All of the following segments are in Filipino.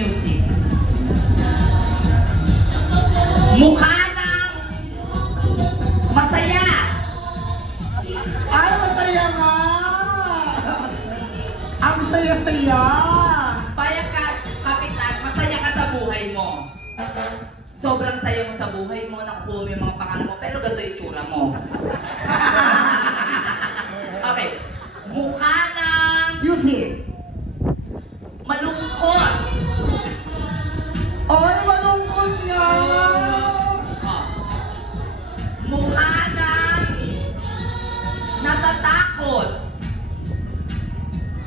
Music. Mukha ng masaya. Ay, masaya nga! Ang saya-saya! Payag ka, kapitan, masaya ka sa buhay mo. Sobrang saya mo sa buhay mo, nakukuha mo yung mga pangalan mo, pero ganito itsura mo. Okay. Mukha ng Music! malungkot. Ay, malungkot nga! Oh. Mukha ng natatakot.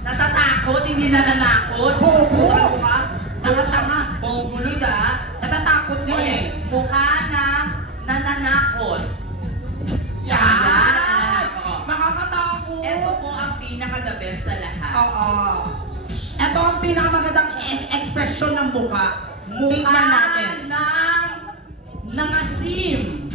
Natatakot, hindi nananakot. Bobo! Ano ka? Tanga-tanga! Bongulod ah. Natatakot nga eh! Mukha ng nananakot. Yan! Oo. Makakatakot! Ito po ang pinaka-the best sa lahat. Oo. Ito ang pinakamagandang ekspresyon ng mukha. Tingnan natin. ng nangasim.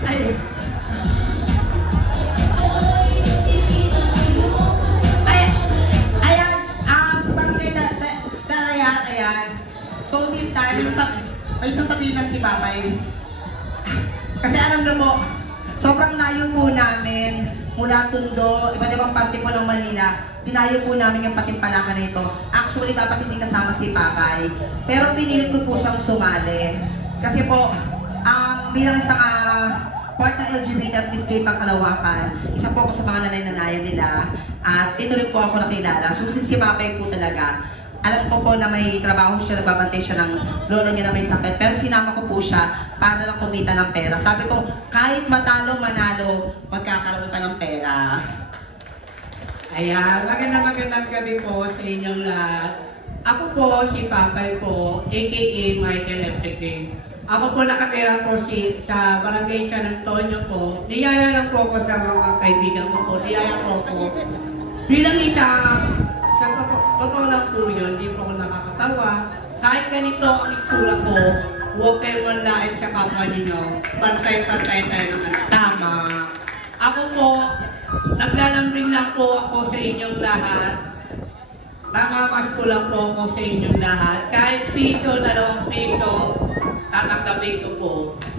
Ay. Ayan, barangay Darayan, ayan. So this time, may sasabihin lang si Papay. Kasi alam na mo, sobrang layo po namin mula Tondo, iba't ibang parte po ng Manila. Dinayo po namin yung Patimpalakan na ito. Actually, dapat hindi kasama si Papay. Pero pinilit ko po siyang sumali. Kasi po, bilang isang part ng LGBT at Miss Gay Pangkalawakan, isa po ako sa mga nanay-nanayan nila. At dito rin po ako nakilala. So si Papay po talaga, alam ko po na may trabaho siya, nagbabantay siya ng lola niya na may sakit. Pero sinama ko po siya para lang kumita ng pera. Sabi ko, kahit matalo, manalo, magkakaroon ka ng pera. Ayan, magandang gabi po sa inyong lahat. Ako po si Papay po, aka Michael Epteking. Ako po nakatira po sa Barangay San Antonio po. Niyaya lang po ako sa mga kaibigan ko po. Niyaya po ako. Bilang isang, sa totoo lang po yun, hindi po ako nakakatawa. Kahit ganito ang itsura ko, huwag kayong manlain sa kapwa ninyo. Pantay-pantay tayo ng anak. Tama. Ako po, naglalambing lang po ako sa inyong lahat. Nangamas ko lang po ako sa inyong lahat. Kahit piso, 2 piso, tatanggapin ko po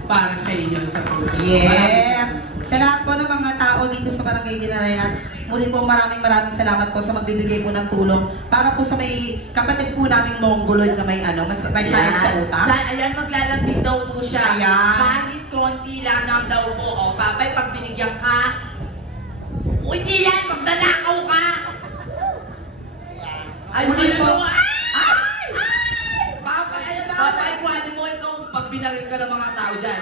para sa inyo sa puso. Yes! Sa lahat po ng mga tao dito sa Barangay Dinarayan, muli po maraming salamat po sa magbibigay po ng tulong para po sa may kapatid po naming Mongoloid na may sakit sa utak. Ayan, maglalambing daw po siya. Ayan. Kahit konti lang lang daw po. O, Papay, pag binigyan ka, hindi yan, magdanakaw ka. Ay, Muli po. mo. Ay! Papay, ayan na! Papay, kuhanin mo ikaw pag binaril ka ng mga tao dyan.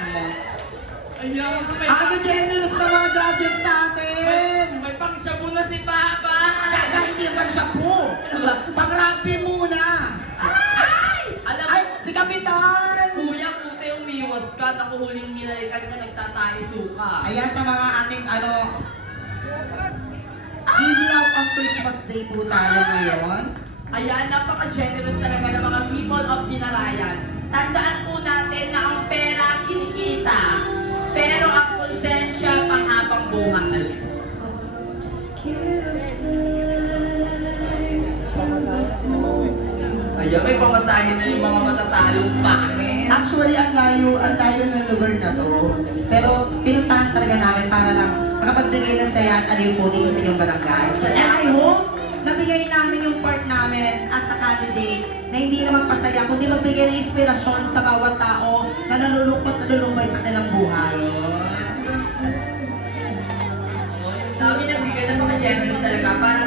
Ayan, Ang generous na mga judges natin! may pang-shabu na si Papa. Kaya hindi pa siya po! Pang-rugby muna! Alam Ay, mo, si Kapitan! kuya, puti umiwas ka. Nakuhuling minalikan niya, nagtatayo ka. Ayan sa mga ating giving out on Christmas Day po tayo ngayon. Ayan, napaka-generous talaga ng mga people of Dinarayan. Tandaan po natin na ang pera ang kinikita, pero ang konsensya pang-habang buhay. Ayan, may pamasahin na yung mga matatalong pangit. Actually, ang layo ng lugar na to. Pero pinuntahan talaga namin para lang makapagbigay ng saya at aliw po dito sa inyong barangay. And I hope nabigay namin yung part namin as a candidate na hindi na magpasaya, kundi magbigay ng inspirasyon sa bawat tao na nalulungkot at nalulumbay sa kanilang buhay. Sabi nagbigay ng mga generous talaga para